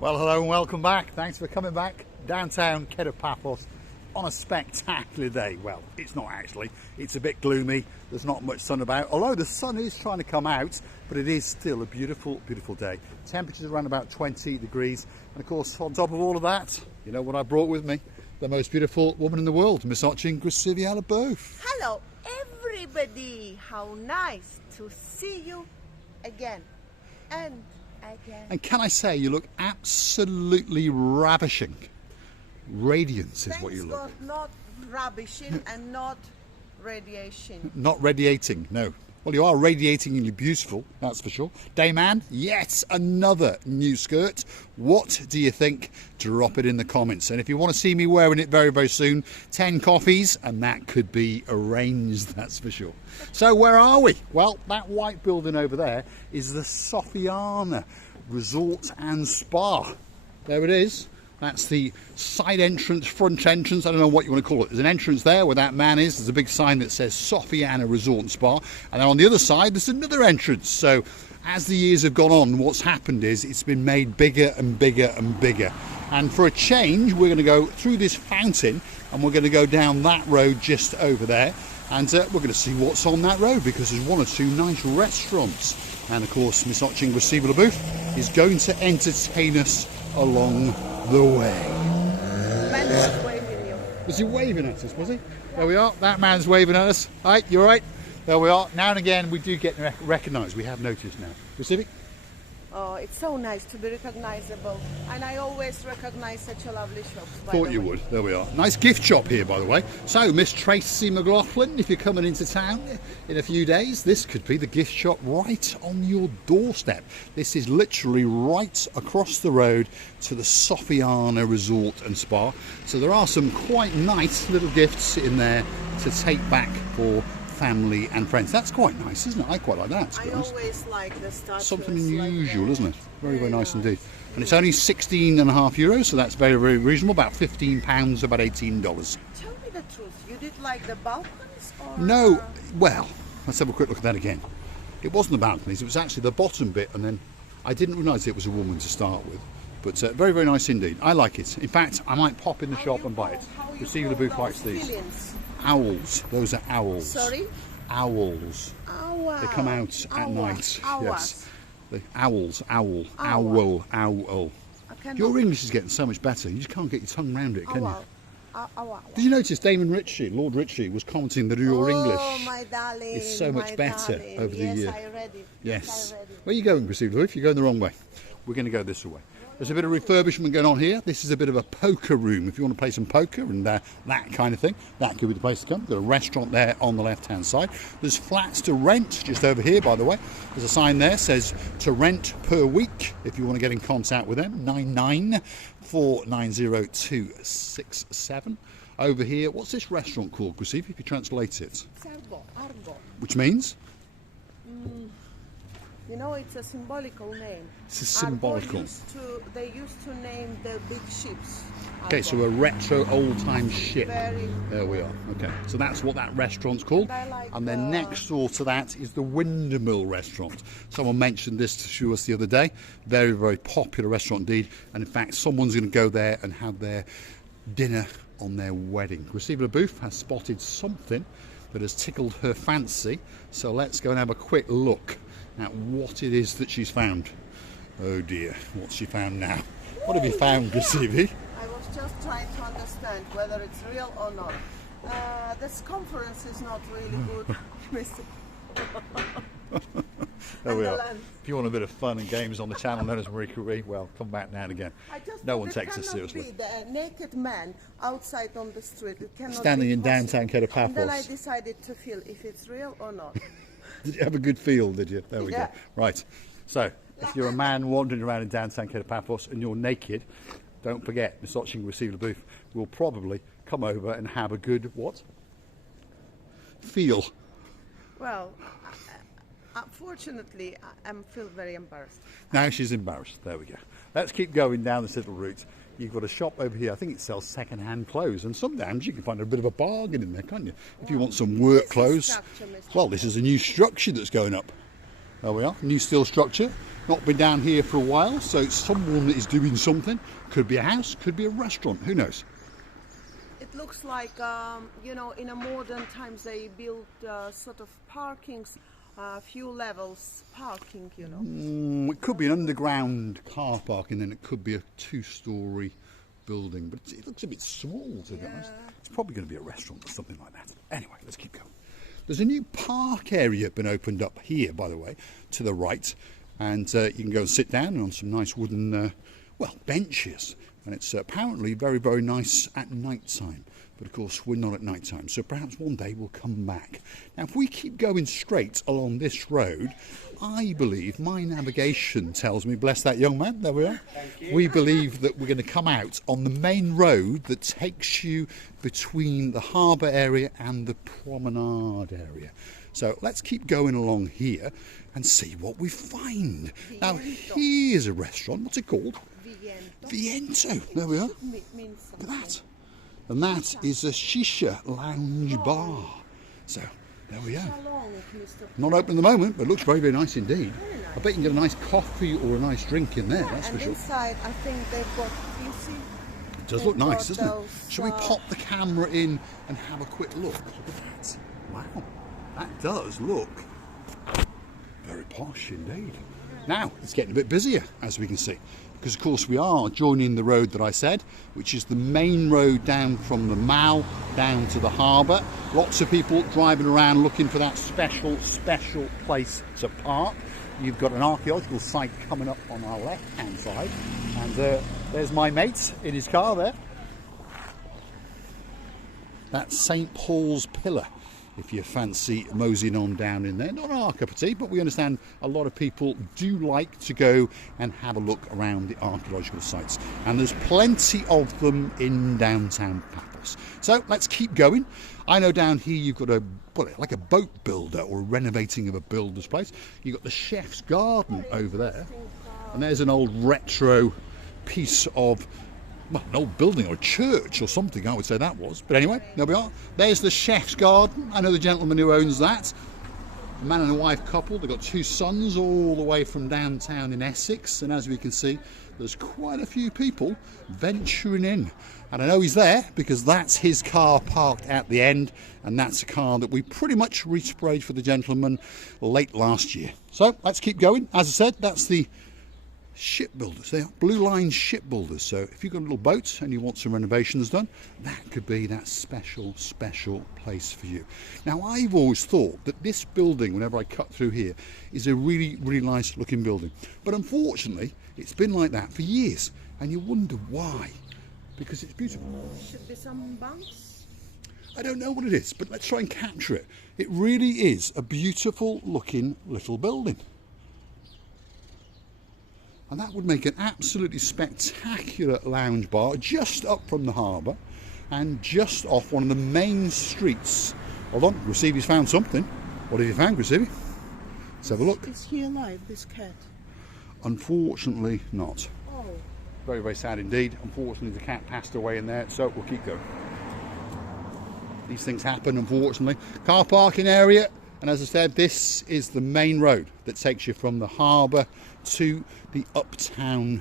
Well, hello and welcome back. Thanks for coming back. Downtown Kato Paphos on a spectacular day. Well, it's not actually. It's a bit gloomy. There's not much sun about. Although the sun is trying to come out, but it is still a beautiful, beautiful day. Temperatures around about 20 degrees. And of course, on top of all of that, you know what I brought with me? The most beautiful woman in the world, Miss Both. Hello, everybody. How nice to see you again and again. And can I say, you look absolutely ravishing. Radiance is what you look. Thanks God, not ravishing and not radiation. Not radiating, no. Well, you are radiatingly beautiful, that's for sure. Dayman, yes, another new skirt. What do you think? Drop it in the comments. And if you want to see me wearing it very, very soon, 10 coffees, and that could be arranged, that's for sure. So where are we? Well, that white building over there is the Sofiana Resort and Spa. There it is. That's the side entrance, front entrance, I don't know what you want to call it. There's an entrance there where that man is. There's a big sign that says Sofiana Resort and Spa. And then on the other side, there's another entrance. So as the years have gone on, what's happened is it's been made bigger and bigger and bigger. And for a change, we're going to go through this fountain and we're going to go down that road just over there. And we're going to see what's on that road because there's one or two nice restaurants. And of course, Miss Booth is going to entertain us along the way. Man was waving you. Was he waving at us, was he? There we are, that man's waving at us. All right, you're right. There we are. Now and again, we do get recognised. We have noticed now. Pacific? Oh, it's so nice to be recognizable. And I always recognize such a lovely shop. Thought you would. There we are. Nice gift shop here, by the way. So, Miss Tracy McLaughlin, if you're coming into town in a few days, this could be the gift shop right on your doorstep. This is literally right across the road to the Sofiana Resort and Spa. So there are some quite nice little gifts in there to take back for family and friends. That's quite nice, isn't it? I quite like that. I always like the statues. Something unusual, like isn't it? Very, very nice indeed. And it's only €16.50, so that's very, very reasonable. About £15, about $18. Tell me the truth. You did like the balconies? Or No, well, let's have a quick look at that again. It wasn't the balconies, it was actually the bottom bit, and then I didn't realise it was a woman to start with. But very, very nice indeed. I like it. In fact, I might pop in the shop and buy it. Receiver the Booth likes these. Feelings? Owls. Those are owls. Sorry? Owls. Owl. They come out at night. Owls. Yes. The owls. Owl. Owl. Owl. Your English is getting so much better. You just can't get your tongue round it, can you? Did you notice Damon Ritchie, Lord Ritchie, was commenting that your English my darling, is so much better over the year? Yes, I read it. Yes. I read it. Where are you going, Receiver? If you're going the wrong way, we're going to go this way. There's a bit of refurbishment going on here. This is a bit of a poker room. If you want to play some poker and that kind of thing, that could be the place to come. Got a restaurant there on the left-hand side. There's flats to rent just over here, by the way. There's a sign there says to rent per week. If you want to get in contact with them, 99490-267. Over here, what's this restaurant called, Gusiv, if you translate it? Argo. Which means? You know, it's a symbolical name. It's a symbolical. They used to name the big ships. Okay, so a retro old-time ship. Very There we are. Okay, so that's what that restaurant's called. And then next door to that is the Windmill restaurant. Someone mentioned this to us the other day. Very, very popular restaurant indeed. And in fact, someone's going to go there and have their dinner on their wedding. Receiver Booth has spotted something that has tickled her fancy. So let's go and have a quick look at what it is that she's found. Oh dear, what's she found now? What have you found, Gasivi? I was just trying to understand whether it's real or not. This conference is not really good, Mr. There we are. If you want a bit of fun and games on the channel known as Marie Curie, well, come back now and again. No one takes us seriously. The naked man outside on the street. It cannot Standing be in downtown Kato And then I Paphos. decided to feel if it's real or not. Did you have a good feel, did you? There we Yeah. go. Right. So, if you're a man wandering around in downtown Kato Paphos and you're naked, don't forget, Miss Receiver Booth will probably come over and have a good, what? Feel. Well, unfortunately, I feel very embarrassed. Now she's embarrassed. There we go. Let's keep going down this little route. You've got a shop over here. I think it sells second-hand clothes, and sometimes you can find a bit of a bargain in there, can't you? If you want some work clothes. Well, this is a new structure that's going up. There we are, new steel structure. not been down here for a while, so someone is doing something. Could be a house, could be a restaurant, who knows? It looks like, you know, in a modern times they build sort of parkings, few levels parking, you know. It could be an underground car park, and then it could be a 2-storey building, but it looks a bit small, to be honest. It's probably going to be a restaurant or something like that. Anyway, let's keep going. There's a new park area been opened up here, by the way, to the right, and you can go and sit down on some nice wooden, well, benches, and it's apparently very, very nice at night time. But of course, we're not at night time, so perhaps one day we'll come back. Now, if we keep going straight along this road, I believe, my navigation tells me, bless that young man, there we are. We believe that we're going to come out on the main road that takes you between the harbour area and the promenade area. So let's keep going along here and see what we find. Now, here's a restaurant. What's it called? Viento. There we are. Look at that. And that is a shisha lounge bar. So there we are. Not open at the moment, but looks very, very nice indeed. I bet you can get a nice coffee or a nice drink in there, that's for sure. Inside, I think they've got, you see? It does look nice, doesn't it? Shall we pop the camera in and have a quick look? Look at that. Wow, that does look very posh indeed. Now, it's getting a bit busier, as we can see. Because of course we are joining the road that I said, which is the main road down from the Mall down to the harbour. Lots of people driving around looking for that special place to park. You've got an archaeological site coming up on our left hand side, and there's my mate in his car there. That's St Paul's Pillar, if you fancy moseying on down in there. Not our cup of tea, but we understand a lot of people do like to go and have a look around the archaeological sites. And there's plenty of them in downtown Paphos. So let's keep going. I know down here you've got like a boat builder or a renovating of a builder's place. You've got the chef's garden over there. And there's an old retro piece of, well, an old building or a church or something, I would say that was. But anyway, there we are. There's the chef's garden. I know the gentleman who owns that. A man and a wife couple. They've got 2 sons all the way from downtown in Essex. And as we can see, there's quite a few people venturing in. And I know he's there because that's his car parked at the end. And that's a car that we pretty much resprayed for the gentleman late last year. So let's keep going. As I said, that's the Shipbuilders. They are Blue Line Shipbuilders. So if you've got a little boat and you want some renovations done, that could be that special place for you. Now, I've always thought that this building, whenever I cut through here, is a really, really nice looking building. But unfortunately, it's been like that for years, and you wonder why. Because it's beautiful. Should be some bumps. I don't know what it is, but let's try and capture it. It really is a beautiful looking little building. And that would make an absolutely spectacular lounge bar just up from the harbour and just off one of the main streets. Hold on, Gracievi's found something. What have you found, Gracievi? Let's have a look. Is he alive, this cat? Unfortunately not. Oh. Very, very sad indeed. Unfortunately the cat passed away in there, so we'll keep going. These things happen, unfortunately. Car parking area. And as I said, this is the main road that takes you from the harbour to the uptown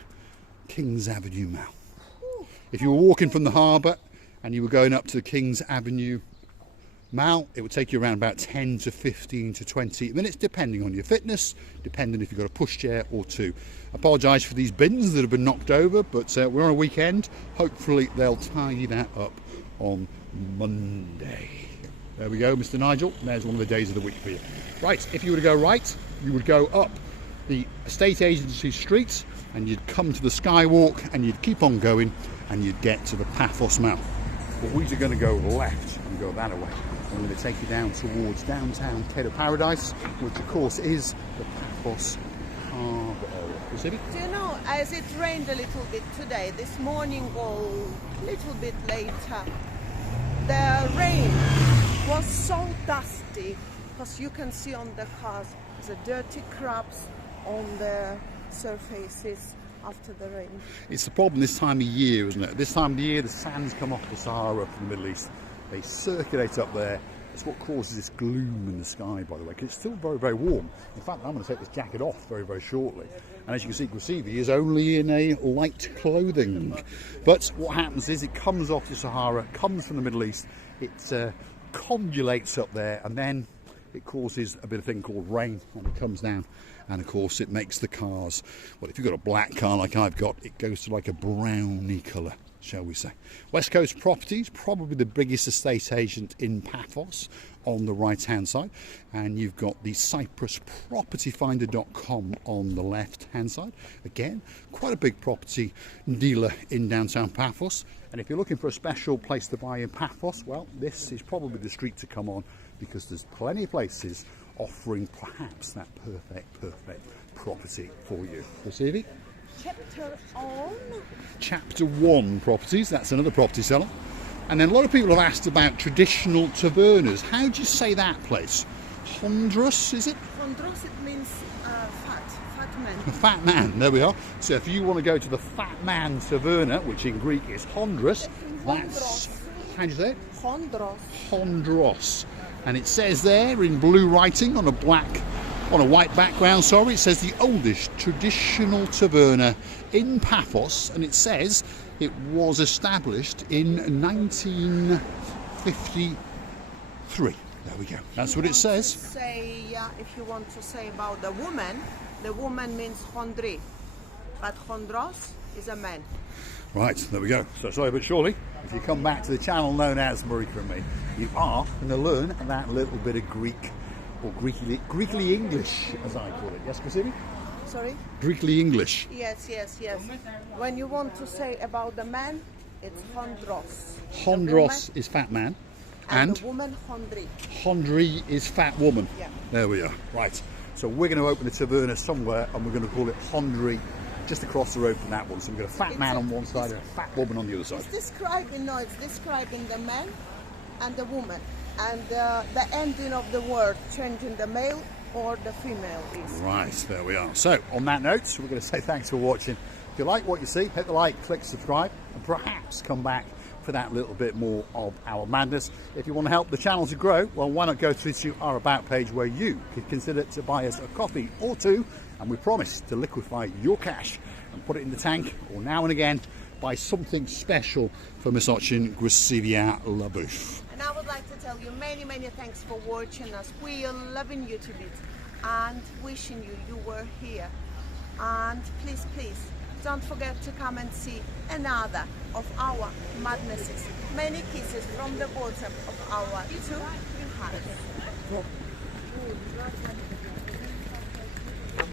Kings Avenue Mall. If you were walking from the harbour and you were going up to the Kings Avenue Mall, it would take you around about 10 to 15 to 20 minutes, depending on your fitness, depending if you've got a pushchair or 2. I apologise for these bins that have been knocked over, but we're on a weekend. Hopefully they'll tidy that up on Monday. There we go, Mr. Nigel. There's one of the days of the week for you. Right, if you were to go right, you would go up the estate agency street and you'd come to the skywalk and you'd keep on going and you'd get to the Paphos Mall. But we're going to go left and go that way. I'm going to take you down towards downtown Kato Paradise, which of course is the Paphos Harbour area. Do you know, as it rained a little bit today, this morning or a little bit later, the rain was so dusty because you can see on the cars the dirty crabs on the surfaces after the rain. It's the problem this time of year, isn't it? This time of the year the sands come off the Sahara from the Middle East. They circulate up there It's what causes this gloom in the sky, by the way, because it's still very, very warm. In fact, I'm going to take this jacket off very, very shortly. And as you can see, Grasivi is only in a light clothing. But what happens is it comes off the Sahara, comes from the Middle East, it congelates up there, and then it causes a bit of thing called rain, and it comes down, and of course it makes the cars, well, if you've got a black car like I've got, it goes to like a browny colour, shall we say. West Coast Properties, probably the biggest estate agent in Paphos on the right hand side, and you've got the cypruspropertyfinder.com on the left hand side. Again, quite a big property dealer in downtown Paphos, and if you're looking for a special place to buy in Paphos, well, this is probably the street to come on, because there's plenty of places offering perhaps that perfect property for you. Grasivi? Chapter 1 Properties, that's another property seller. And then a lot of people have asked about traditional tavernas. How do you say that place? Hondros, is it? Hondros, it means fat man. A fat man, there we are. So if you want to go to the Fat Man Taverna, which in Greek is Hondros, that's, how do you say it? Hondros. Hondros. And it says there in blue writing on a white background, sorry, it says the oldest traditional taverna in Paphos, and it says it was established in 1953. There we go. That's what it says. If you want to say about the woman means Hondri, but Hondros is a man. Right, there we go. So slowly but surely, if you come back to the channel known as Marika and me, you are going to learn that little bit of Greek, or Greekly English, as I call it. Yes, Grasivi? Sorry? Greekly English. Yes. When you want to say about the man, it's Hondros. Hondros is fat man. And the woman, Hondri. Hondri is fat woman. Yeah. There we are. Right. So we're going to open a taverna somewhere, and we're going to call it Hondri, just across the road from that one. So we've got a fat man on one side and a fat woman on the other side. It's describing the man and the woman, and the ending of the word changing the male or the female is. Right, there we are. So on that note, we're going to say thanks for watching. If you like what you see, hit the like, click subscribe, and perhaps come back for that little bit more of our madness. If you want to help the channel to grow, well, why not go through to our About page, where you could consider to buy us a coffee or two, and we promise to liquefy your cash and put it in the tank, or now and again buy something special for Misochin Grasivia Labouf. And I would like to tell you many thanks for watching us. We are loving you to bits and wishing you were here. And please, don't forget to come and see another of our madnesses. Many kisses from the bottom of our 2 hearts.